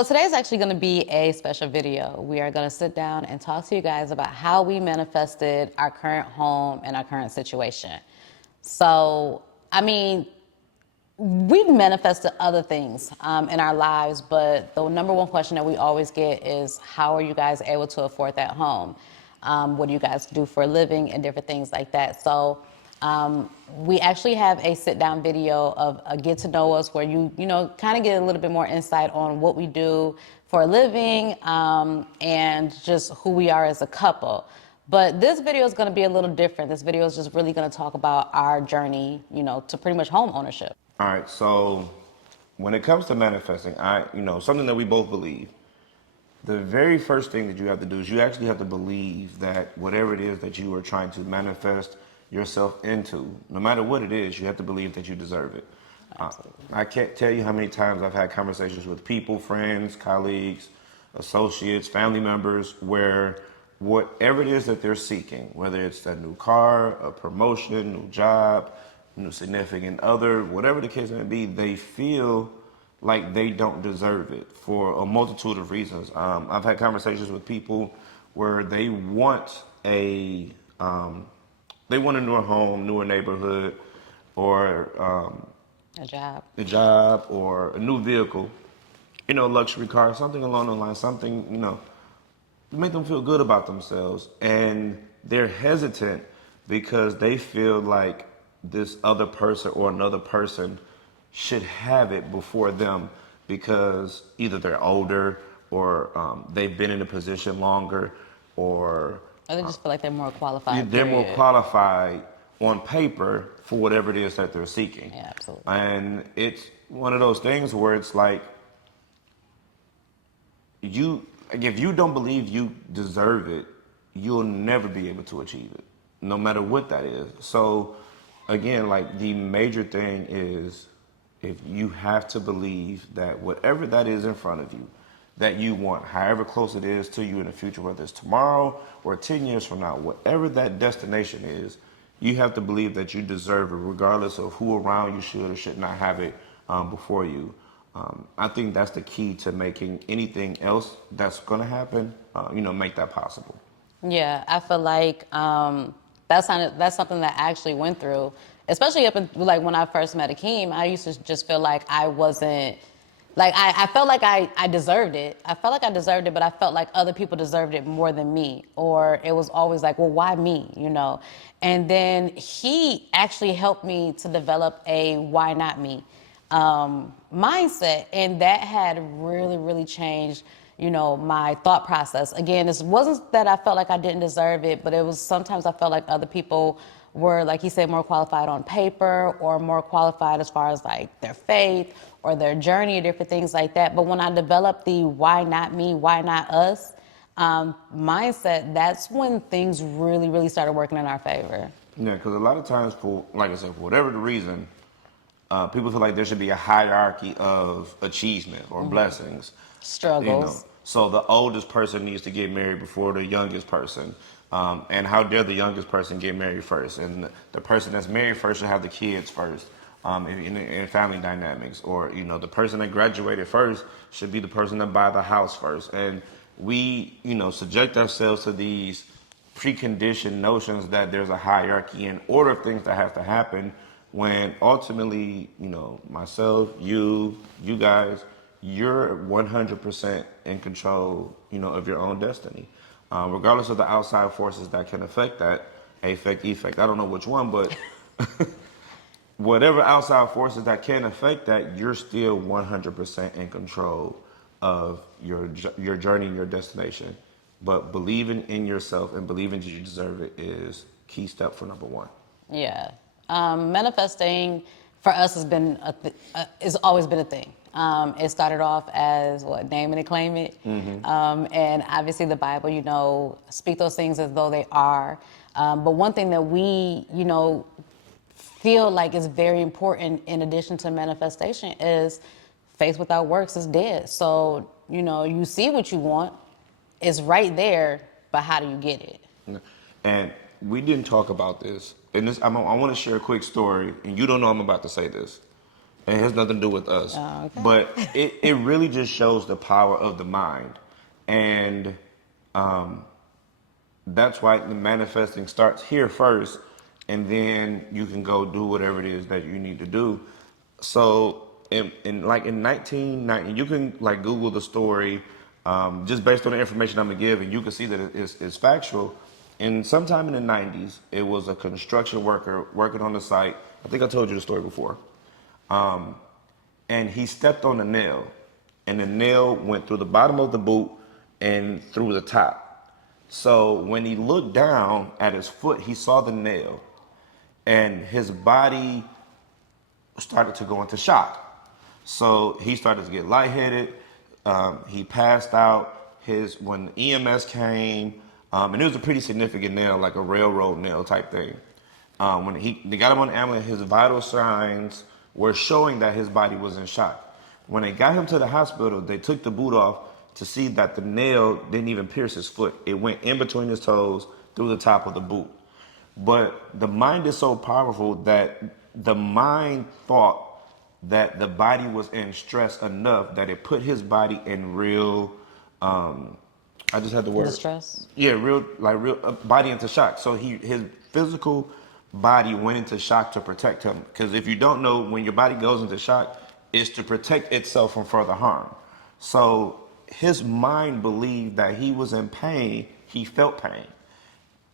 So today's actually going to be a special video. We are going to sit down and talk to you guys about how we manifested our current home and our current situation. So, I mean, we've manifested other things in our lives, but the number one question that we always get is, how are you guys able to afford that home? What do you guys do for a living and different things like that? So we actually have a sit down video of a get to know us where you kind of get a little bit more insight on what we do for a living and just who we are as a couple. But this video is going to be a little different. This video is just really going to talk about our journey, to pretty much home ownership. All right, so when it comes to manifesting, something that we both believe, the very first thing that you have to do is you actually have to believe that whatever it is that you are trying to manifest yourself into, no matter what it is, you have to believe that you deserve it. I can't tell you how many times I've had conversations with people, friends, colleagues, associates, family members, where whatever it is that they're seeking, whether it's a new car, a promotion, new job, new significant other, whatever the case may be, they feel like they don't deserve it for a multitude of reasons. I've had conversations with people where they want a newer home, newer neighborhood, or a job, or a new vehicle, luxury car, something along the line, something to make them feel good about themselves, and they're hesitant because they feel like this other person or another person should have it before them because either they're older or they've been in a position longer, or they just feel like they're more qualified. They're more qualified on paper for whatever it is that they're seeking. Yeah, absolutely. And it's one of those things where it's like, if you don't believe you deserve it, you'll never be able to achieve it, no matter what that is. So again, like, the major thing is, if you have to believe that whatever that is in front of you that you want, however close it is to you in the future, whether it's tomorrow or 10 years from now, whatever that destination is, you have to believe that you deserve it, regardless of who around you should or should not have it before you. I think that's the key to making anything else that's going to happen, make that possible. Yeah, I feel like that's something that I actually went through, especially like when I first met Akeem. I used to just feel like I wasn't, like I felt like I deserved it. I felt like I deserved it, but I felt like other people deserved it more than me. Or it was always like, well, why me, And then he actually helped me to develop a why not me mindset. And that had really, really changed my thought process. Again, this wasn't that I felt like I didn't deserve it, but it was sometimes I felt like other people were, like he said, more qualified on paper, or more qualified as far as like their faith or their journey or different things like that. But when I developed the why not me, why not us mindset, that's when things really, really started working in our favor. Yeah, because a lot of times, like I said, for whatever the reason, people feel like there should be a hierarchy of achievement or blessings. Struggles. So the oldest person needs to get married before the youngest person. And how dare the youngest person get married first? And the person that's married first should have the kids first in family dynamics. Or, the person that graduated first should be the person that buy the house first. And we, subject ourselves to these preconditioned notions that there's a hierarchy and order of things that have to happen, when ultimately, myself, you guys, you're 100% in control, of your own destiny. Regardless of the outside forces that can affect that, effect. I don't know which one, but whatever outside forces that can affect that, you're still 100% in control of your journey and your destination. But believing in yourself and believing that you deserve it is key step for number one. Yeah. Manifesting for us has always been a thing. It started off as name it and claim it. Mm-hmm. And obviously the Bible, speak those things as though they are. But one thing that we, feel like is very important in addition to manifestation is faith without works is dead. So, you see what you want, it's right there, but how do you get it? And we didn't talk about this. And I want to share a quick story, and you don't know I'm about to say this. It has nothing to do with us. Oh, okay. But it really just shows the power of the mind. And um, that's why the manifesting starts here first, and then you can go do whatever it is that you need to do. So in 1990, you can like Google the story, just based on the information I'm gonna give, and you can see that it's factual. And sometime in the 90s, it was a construction worker working on the site. I think I told you the story before. Um, and he stepped on a nail, and the nail went through the bottom of the boot and through the top. So when he looked down at his foot, he saw the nail, and his body started to go into shock. So he started to get lightheaded. He passed out. When EMS came, and it was a pretty significant nail, like a railroad nail type thing. When they got him on the ambulance, his vital signs were showing that his body was in shock. When they got him to the hospital, they took the boot off to see that the nail didn't even pierce his foot. It went in between his toes through the top of the boot. But the mind is so powerful that the mind thought that the body was in stress enough that it put his body in real, I just had the word. Distress? Yeah, real body into shock. So his physical body went into shock to protect him. Because if you don't know, when your body goes into shock, it's to protect itself from further harm. So his mind believed that he was in pain. He felt pain.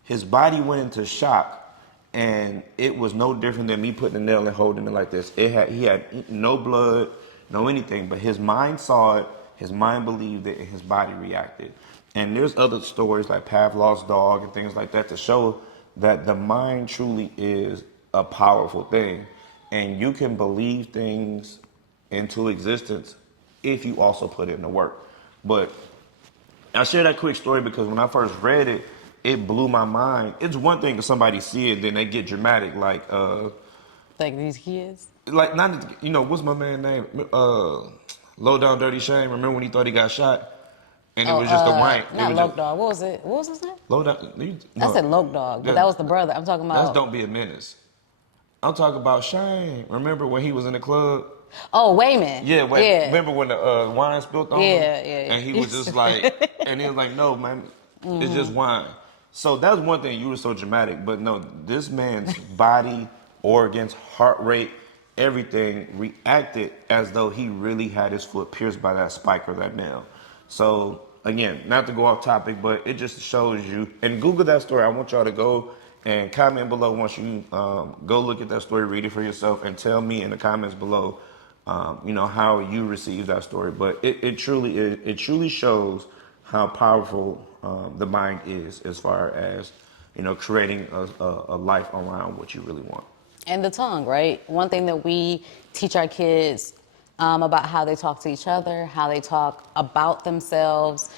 His body went into shock, and it was no different than me putting a nail and holding it like this. He had no blood, no anything, but his mind saw it, his mind believed it, and his body reacted. And there's other stories like Pavlov's dog and things like that to show that the mind truly is a powerful thing, and you can believe things into existence if you also put in the work. But I share that quick story because when I first read it, it blew my mind. It's one thing if somebody see it, then they get dramatic, Like these kids? like not what's my man's name? Low Down Dirty Shame. Remember when he thought he got shot, and it Oh, was just a white. It not was Loke just Dog. What was it? What was his name? Low Down. I No, said Loke Dog, but yeah, that was the brother. I'm talking that's about. Don't Be a Menace. I'm talking about Shame. Remember when he was in the club? Oh, Wayman. Yeah, wait. Yeah. Remember when the wine spilled on him? Yeah. And he was just like, and he was like, no, man, it's just wine. So that's one thing. You were so dramatic, but no, this man's body, organs, heart rate, everything reacted as though he really had his foot pierced by that spike or that nail. So again, not to go off topic, but it just shows you. And Google that story. I want y'all to go and comment below once you go look at that story, read it for yourself, and tell me in the comments below, how you received that story. But it truly is. It truly shows how powerful the mind is as far as creating a life around what you really want. And the tongue, right? One thing that we teach our kids about how they talk to each other, how they talk about themselves,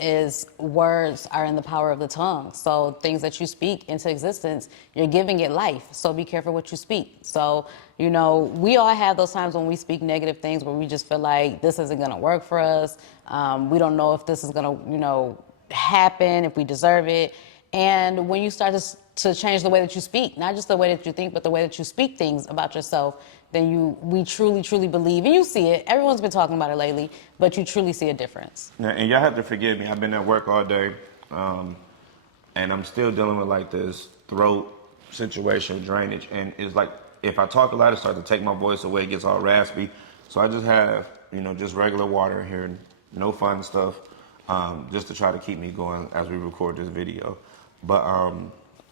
is words are in the power of the tongue. So things that you speak into existence, you're giving it life. So be careful what you speak. So, we all have those times when we speak negative things where we just feel like this isn't going to work for us. We don't know if this is going to, happen, if we deserve it. And when you start to change the way that you speak, not just the way that you think, but the way that you speak things about yourself, then we truly, truly believe, and you see it. Everyone's been talking about it lately, but you truly see a difference. Yeah, and y'all have to forgive me. I've been at work all day, and I'm still dealing with like this throat situation, drainage, and it's like if I talk a lot, it starts to take my voice away. It gets all raspy. So I just have, just regular water in here, no fun stuff, just to try to keep me going as we record this video. But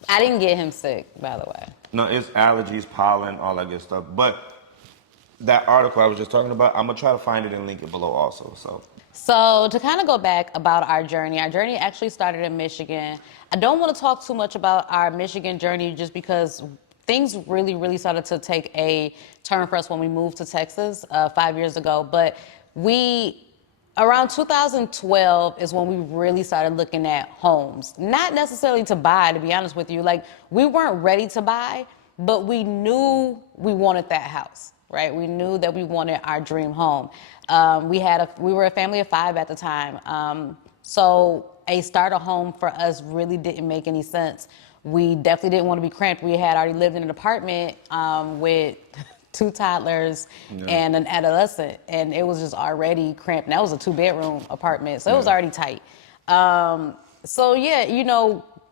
I didn't get him sick, by the way. no, it's allergies, pollen, all that good stuff. But that article I was just talking about, I'm gonna try to find it and link it below also. So to kind of go back about our journey actually started in Michigan. I don't want to talk too much about our Michigan journey just because things really, really started to take a turn for us when we moved to Texas 5 years ago. But around 2012 is when we really started looking at homes. Not necessarily to buy, to be honest with you. Like, we weren't ready to buy, but we knew we wanted that house, right? We knew that we wanted our dream home. We were a family of 5 at the time. So a starter home for us really didn't make any sense. We definitely didn't want to be cramped. We had already lived in an apartment with 2 toddlers, and an adolescent, and it was just already cramped. And that was a 2-bedroom apartment, so it was already tight. So yeah,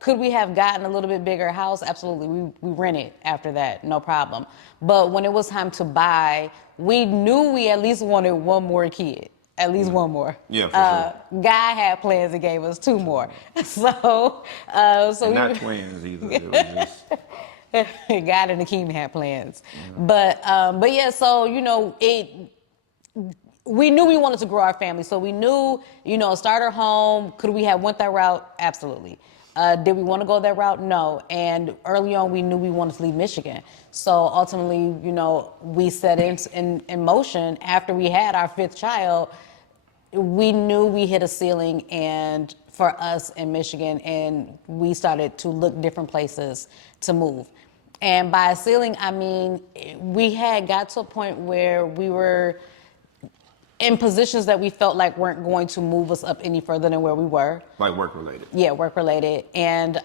could we have gotten a little bit bigger house? Absolutely. We rented after that, no problem. But when it was time to buy, we knew we at least wanted one more kid. At least one more. Yeah, for sure. Guy had plans and gave us 2 more. So And not twins either. It was just... God and Akeem had plans. But yeah, so, we knew we wanted to grow our family. So we knew, a starter home. Could we have went that route? Absolutely. Did we want to go that route? No. And early on, we knew we wanted to leave Michigan. So ultimately, we set in motion after we had our 5th child. We knew we hit a ceiling and for us in Michigan, and we started to look different places to move. And by a ceiling, I mean, we had got to a point where we were in positions that we felt like weren't going to move us up any further than where we were. Like work related. Yeah, work related. And,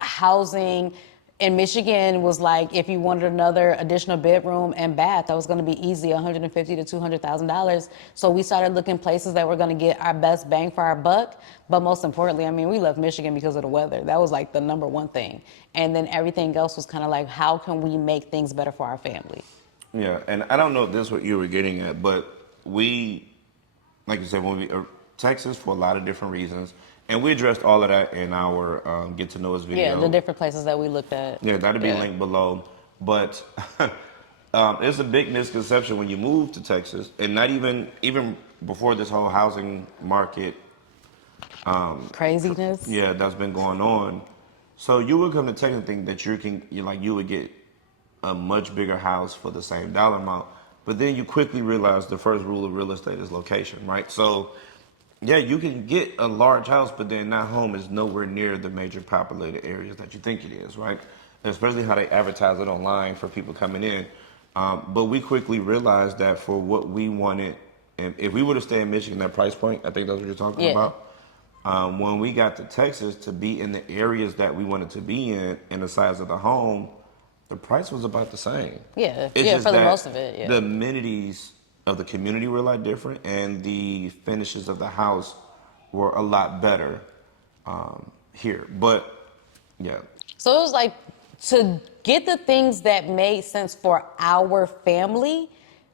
housing in Michigan was like, if you wanted another additional bedroom and bath, that was going to be easy, $150,000 to $200,000. So we started looking places that were going to get our best bang for our buck. But most importantly, I mean, we left Michigan because of the weather. That was like the number one thing. And then everything else was kind of like, how can we make things better for our family? Yeah, and I don't know if this is what you were getting at, but we, like you said, when we Texas for a lot of different reasons, and we addressed all of that in our Get to Know Us video. Yeah, the different places that we looked at. Yeah, that'll be linked below. But it's a big misconception when you move to Texas, and not even before this whole housing market Craziness. Yeah, that's been going on. So you would come to Texas and think that you would get a much bigger house for the same dollar amount. But then you quickly realize the first rule of real estate is location, right? So, yeah, you can get a large house, but then that home is nowhere near the major populated areas that you think it is, right? Especially how they advertise it online for people coming in. But we quickly realized that for what we wanted, and if we would have stayed in Michigan, that price point, I think that's what you're talking about. When we got to Texas, to be in the areas that we wanted to be in and the size of the home, the price was about the same. Yeah, it's yeah, just for the that most of it, yeah. The amenities of the community were a lot different, and the finishes of the house were a lot better here. But, yeah. So it was like, to get the things that made sense for our family,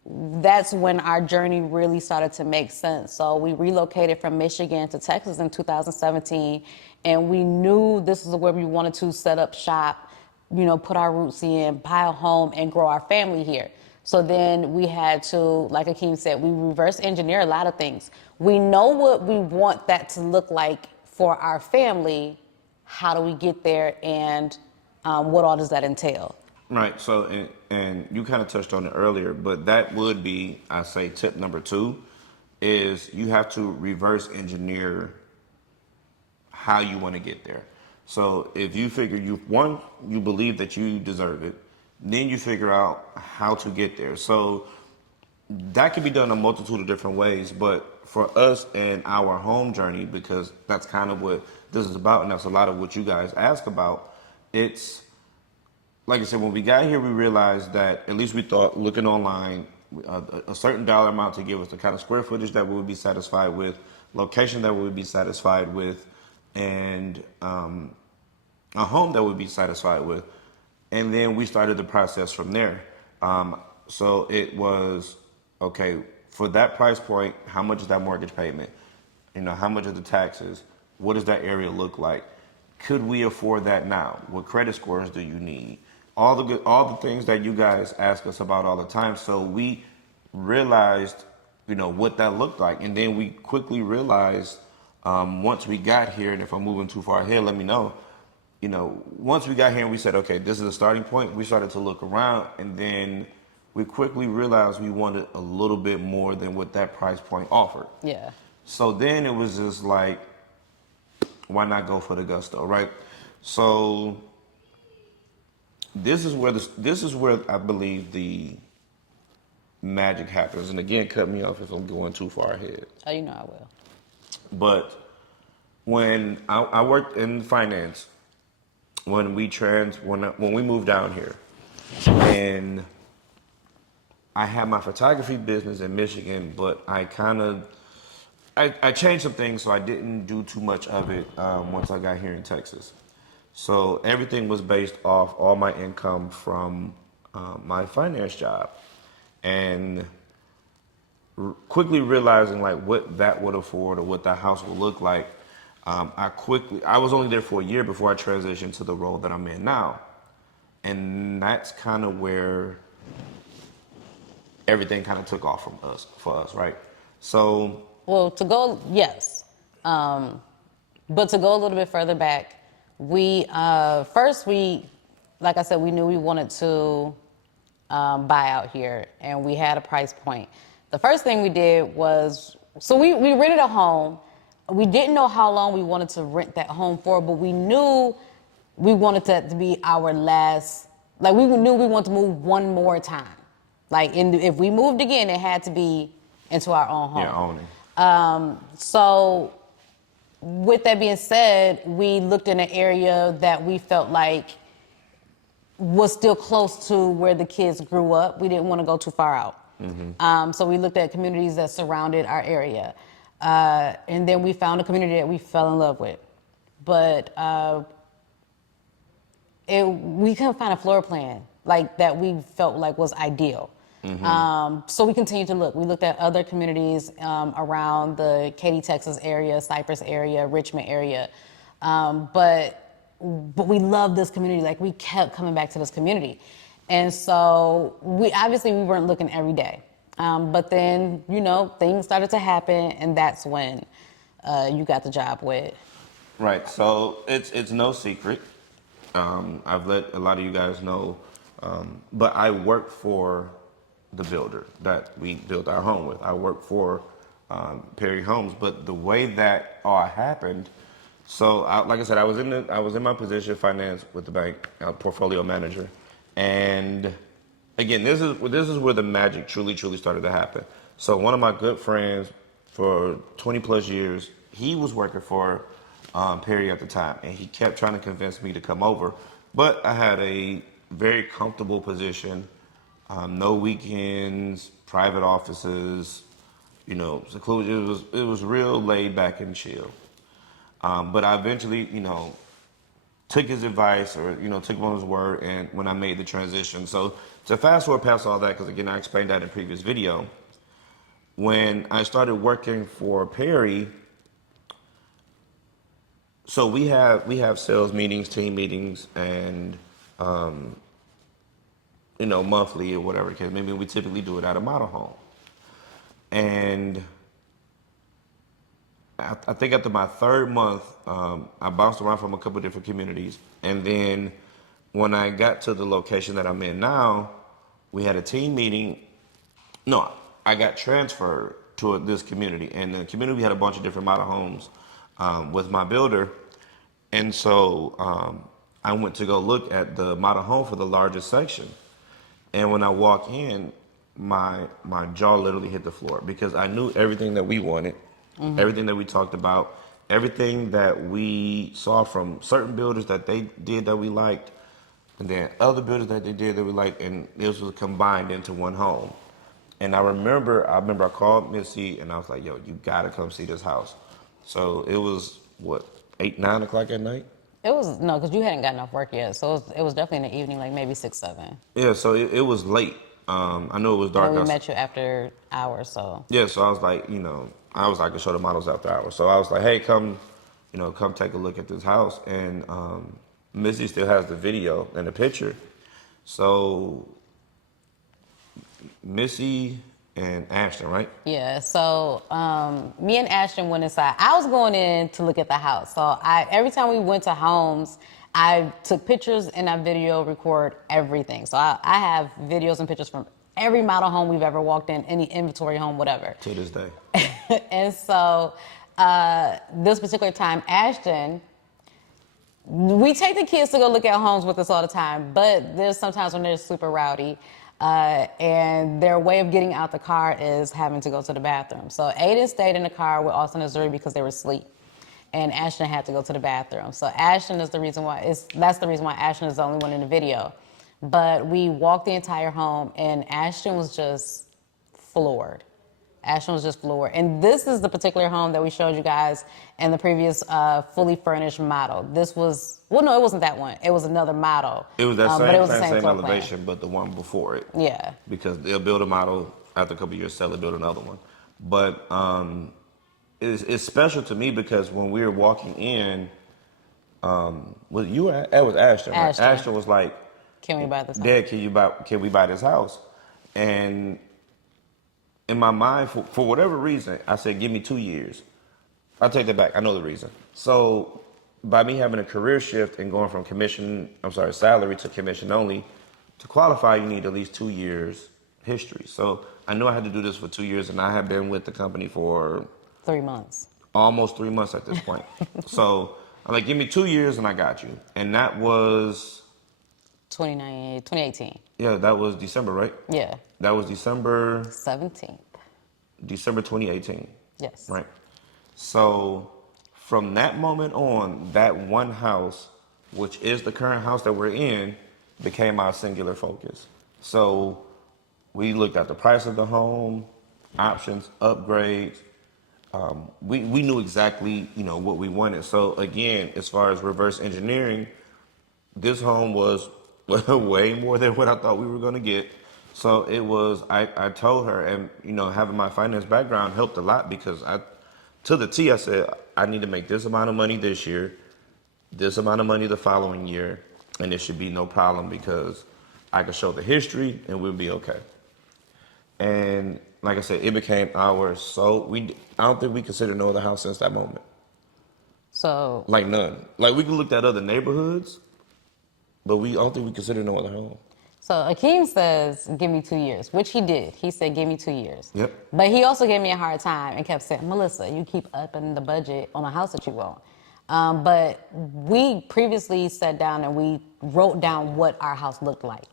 that's when our journey really started to make sense. So we relocated from Michigan to Texas in 2017, and we knew this is where we wanted to set up shop, put our roots in, buy a home, and grow our family here. So then we had to, like Akeem said, we reverse engineer a lot of things. We know what we want that to look like for our family. How do we get there, and what all does that entail? Right. So, and you kind of touched on it earlier, but that would be, I say, tip number 2 is you have to reverse engineer how you want to get there. So if you figure you believe that you deserve it, then you figure out how to get there. So that can be done a multitude of different ways, but for us and our home journey, because that's kind of what this is about, and that's a lot of what you guys ask about, it's, like I said, when we got here, we realized that, at least we thought, looking online, a certain dollar amount to give us the kind of square footage that we would be satisfied with, location that we would be satisfied with, and a home that we'd be satisfied with. And then we started the process from there. So it was, okay, for that price point, how much is that mortgage payment? How much are the taxes? What does that area look like? Could we afford that now? What credit scores do you need? All the things that you guys ask us about all the time. So we realized, what that looked like. And then we quickly realized, once we got here, and if I'm moving too far ahead, let me know. Once we got here and we said, okay, this is a starting point, we started to look around, and then we quickly realized we wanted a little bit more than what that price point offered. Yeah. So then it was just like, why not go for the gusto, right? So this is where I believe the magic happens. And again, cut me off if I'm going too far ahead. Oh, I will. But when I worked in finance, when we moved down here, And I had my photography business in Michigan, but I changed some things, so I didn't do too much of it once I got here in Texas. So everything was based off all my income from my finance job, and quickly realizing like what that would afford or what that house would look like. I was only there for a year before I transitioned to the role that I'm in now, and that's kind of where everything kind of took off for us, right? So Well, to go, yes. But to go a little bit further back, like I said, we knew we wanted to buy out here, and we had a price point. The first thing we did was, so we rented a home. We didn't know how long we wanted to rent that home for, but we knew we wanted that to be our last, like we knew we wanted to move one more time. Like, if we moved again, it had to be into our own home. yeah, owning. So with that being said, we looked in an area that we felt like was still close to where the kids grew up. We didn't want to go too far out. So we looked at communities that surrounded our area. And then we found a community that we fell in love with. But we couldn't find a floor plan like that we felt like was ideal. So we continued to look. We looked at other communities around the Katy, Texas area, Cypress area, Richmond area. But we loved this community. Like, we kept coming back to this community. And so we weren't looking every day. But then, things started to happen, and that's when you got the job with. Right. So it's no secret. I've let a lot of you guys know, but I work for the builder that we built our home with. I work for Perry Homes, but the way that all happened. So, like I said, I was in my position of finance with the bank, portfolio manager, and again, this is where the magic truly started to happen. So, one of my good friends for 20 plus years, he was working for Perry at the time, and he kept trying to convince me to come over, but I had a very comfortable position, no weekends, private offices, seclusion. It was real laid back and chill. But I eventually, took his advice or, took him on his word and when I made the transition. So to fast forward past all that, because again, I explained that in a previous video, when I started working for Perry, so we have sales meetings, team meetings, and, monthly or whatever the case. Maybe we typically do it at a model home. And I think after my third month, I bounced around from a couple of different communities. And then when I got to the location that I'm in now, we had a team meeting. No, I got transferred to this community. And in the community, we had a bunch of different model homes with my builder. And so I went to go look at the model home for the largest section. And when I walked in, my jaw literally hit the floor because I knew everything that we wanted. Everything that we talked about, everything that we saw from certain builders that they did that we liked, and then other builders that they did that we liked, and this was combined into one home. And I remember I called Missy and I was like, yo, you gotta come see this house. So it was, 8, 9 o'clock at night? It was, no, because you hadn't gotten off work yet. So it was definitely in the evening, like maybe 6, 7. Yeah, so it was late. I know it was dark. And we met you after hours, so. Yeah, so I was like, I could show the models after hours. So I was like, hey, come take a look at this house. And Missy still has the video and the picture. So Missy and Ashton, right? Yeah, so me and Ashton went inside. I was going in to look at the house. So every time we went to homes, I took pictures and I video record everything. So I have videos and pictures from every model home we've ever walked in, any inventory home, whatever. To this day. And so this particular time, Ashton, we take the kids to go look at homes with us all the time, but there's sometimes when they're super rowdy. And their way of getting out the car is having to go to the bathroom. So Aiden stayed in the car with Austin and Zuri because they were asleep. And Ashton had to go to the bathroom. So Ashton is the reason why, that's the reason why Ashton is the only one in the video. But we walked the entire home, and Ashton was just floored. Ashton was just floored. And this is the particular home that we showed you guys in the previous fully furnished model. This was, well, no, it wasn't that one. It was another model. It was that But same it was the plan, same same floor plan. elevation, but the one before it. Yeah. Because they'll build a model after a couple of years, sell it, build another one. But it's special to me because when we were walking in, was you were it was Ashton. Right? Ashton. Ashton was like, Can we buy this house? "Dad, can we buy this house?" And in my mind, for whatever reason, I said, "Give me 2 years." I'll take that back. I know the reason. So by me having a career shift and going from salary to commission only, to qualify, you need at least 2 years history. So I knew I had to do this for 2 years, and I had been with the company for 3 months. almost 3 months at this point. So I'm like, give me 2 years and I got you. And that was, 2018. yeah, that was December, right? Yeah. That was December 17th. 2018. Yes. Right. So from that moment on, that one house, which is the current house that we're in, became our singular focus. So we looked at the price of the home, options, upgrades. We knew exactly, what we wanted. So again, as far as reverse engineering, this home was way more than what I thought we were going to get. So it was, I told her, and, having my finance background helped a lot because to the T, I said, I need to make this amount of money this year, this amount of money the following year, and it should be no problem because I can show the history and we'll be okay. And like I said, it became ours. So I don't think we considered no other house since that moment. So, Like none. Like we can look at other neighborhoods, but I don't think we consider no other home. so Akeem says, give me 2 years, which he did. He said, give me 2 years. Yep. But he also gave me a hard time and kept saying, Melissa, you keep upping the budget on a house that you want. But we previously sat down and we wrote down what our house looked like.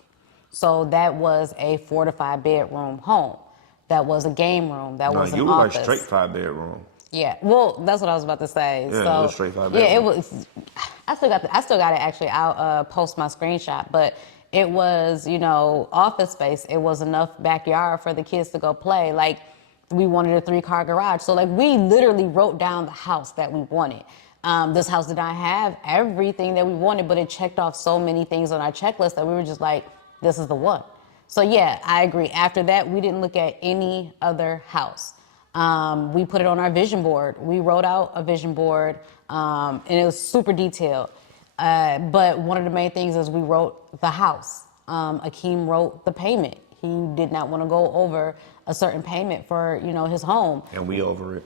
So that was a 4 to 5 bedroom home. That was a game room. That was an you were office. like straight 5 bedroom. Yeah, well, that's what I was about to say. Yeah, so, it was straight 5 Yeah, it bedroom. was. I still got it. Actually, I'll post my screenshot. But it was, office space. It was enough backyard for the kids to go play. Like we wanted a 3-car garage. So like we literally wrote down the house that we wanted. This house did not have everything that we wanted, but it checked off so many things on our checklist that we were just like, this is the one. So yeah, I agree. After that, we didn't look at any other house. We put it on our vision board. We wrote out a vision board, and it was super detailed. But one of the main things is we wrote the house. Akeem wrote the payment. He did not want to go over a certain payment for, his home. And we over it.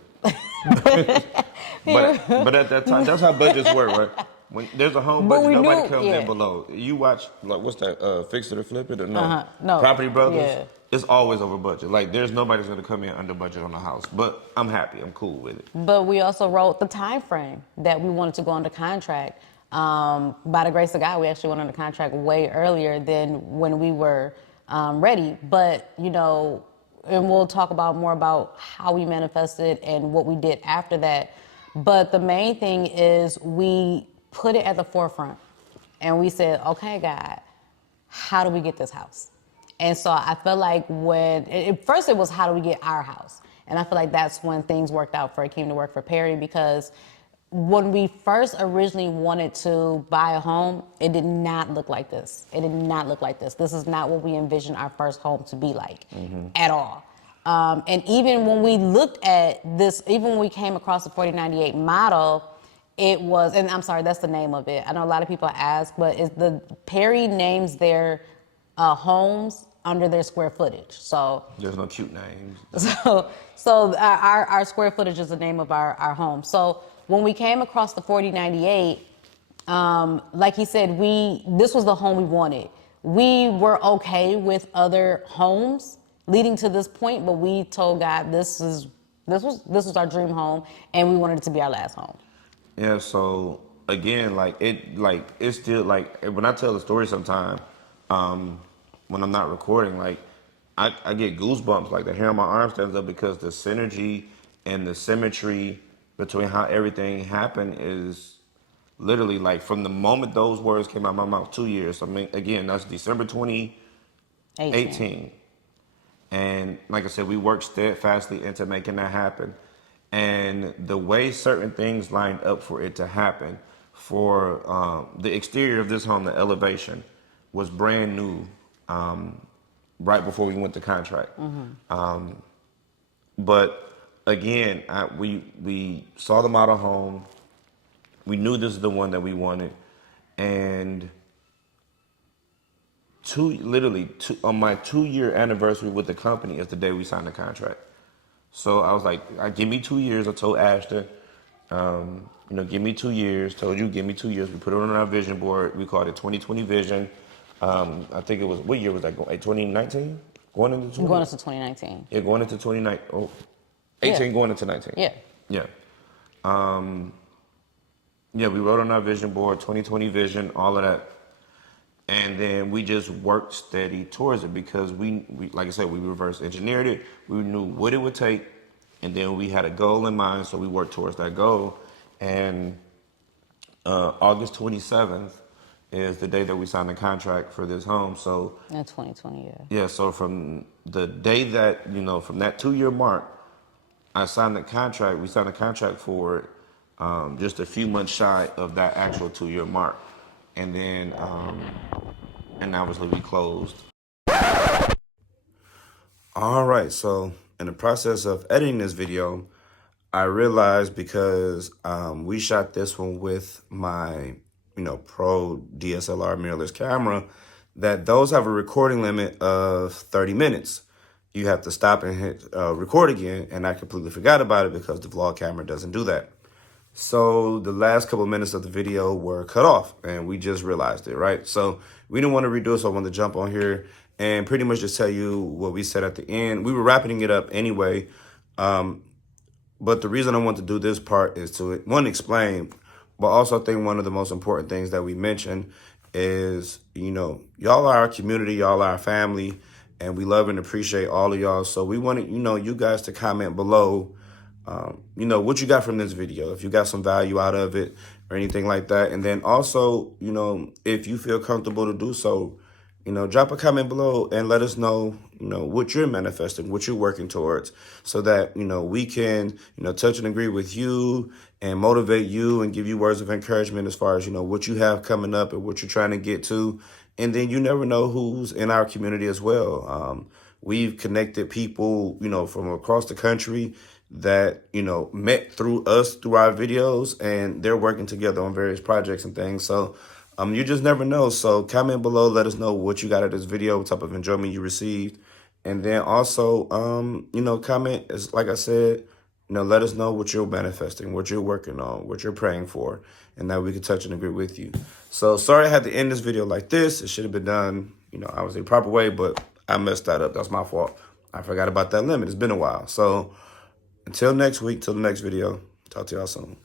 but at that time, that's how budgets work, right? When there's a home But budget, we nobody knew- comes yeah. in below. You watch, like, what's that, Fix It or Flip It or no? No. Property Brothers? Yeah. It's always over budget. Like, there's nobody's going to come in under budget on the house. But I'm happy. I'm cool with it. But we also wrote the time frame that we wanted to go under contract. By the grace of God, we actually went under contract way earlier than when we were ready. But, and we'll talk more about how we manifested and what we did after that. But the main thing is we put it at the forefront. And we said, okay, God, how do we get this house? And so I feel like first it was how do we get our house? And I feel like that's when things worked out for Akeem to work for Perry, because when we first originally wanted to buy a home, it did not look like this. It did not look like this. This is not what we envisioned our first home to be like at all. And even when we looked at this, even when we came across the 4098 model, it was, and I'm sorry, that's the name of it. I know a lot of people ask, but Perry names their homes under their square footage. So There's no cute names. So our square footage is the name of our home. So when we came across the 4098, like he said, this was the home we wanted. We were okay with other homes leading to this point, but we told God this was our dream home, and we wanted it to be our last home. Yeah, so again, it's still like when I tell the story sometime, when I'm not recording, like I get goosebumps, like the hair on my arm stands up because the synergy and the symmetry between how everything happened literally, like from the moment those words came out of my mouth, 2 years. I mean, again, that's December 2018. And like I said, we worked steadfastly into making that happen. And the way certain things lined up for it to happen, for the exterior of this home, the elevation, was brand new right before we went to contract. But again, we saw the model home. We knew this is the one that we wanted, and on my 2 year anniversary with the company is the day we signed the contract. So I was like, give me 2 years. I told Ashton, give me 2 years. Told you, give me 2 years. We put it on our vision board. We called it 2020 Vision. I think it was, what year was that going? 2019? Going into 20? Going into 2019. Yeah, going into 2019. Oh, 18 Yeah. going into 19. Yeah. Yeah. Yeah, we wrote on our vision board, 2020 Vision, all of that. And then we just worked steady towards it because we like I said, we reverse engineered it. We knew what it would take, and then we had a goal in mind, so we worked towards that goal. And August 27th is the day that we signed the contract for this home. So In 2020, yeah. yeah, so from the day that, from that 2 year mark, I signed the contract. We signed a contract for it just a few months shy of that actual 2 year mark. And then, and obviously we closed. All right, so in the process of editing this video, I realized because we shot this one with my, Pro DSLR mirrorless camera, that those have a recording limit of 30 minutes. You have to stop and hit record again, and I completely forgot about it because the vlog camera doesn't do that. So the last couple of minutes of the video were cut off, and we just realized it, right? So we didn't want to redo it, so I wanted to jump on here and pretty much just tell you what we said at the end. We were wrapping it up anyway, but the reason I want to do this part is to, one, explain, but also I think one of the most important things that we mentioned is, y'all are our community, y'all are our family, and we love and appreciate all of y'all. So we wanted, you guys to comment below, what you got from this video, if you got some value out of it or anything like that. And then also, if you feel comfortable to do so, drop a comment below and let us know, what you're manifesting, what you're working towards, so that, we can, touch and agree with you and motivate you and give you words of encouragement as far as, what you have coming up and what you're trying to get to. And then you never know who's in our community as well. We've connected people, from across the country that, met through us, through our videos, and they're working together on various projects and things. So you just never know. So comment below, let us know what you got out of this video, what type of enjoyment you received. And then also, comment, as like I said, let us know what you're manifesting, what you're working on, what you're praying for, and that we can touch and agree with you. So sorry I had to end this video like this. It should have been done, obviously the proper way, but I messed that up. That's my fault. I forgot about that limit. It's been a while. So until next week, till the next video, talk to y'all soon.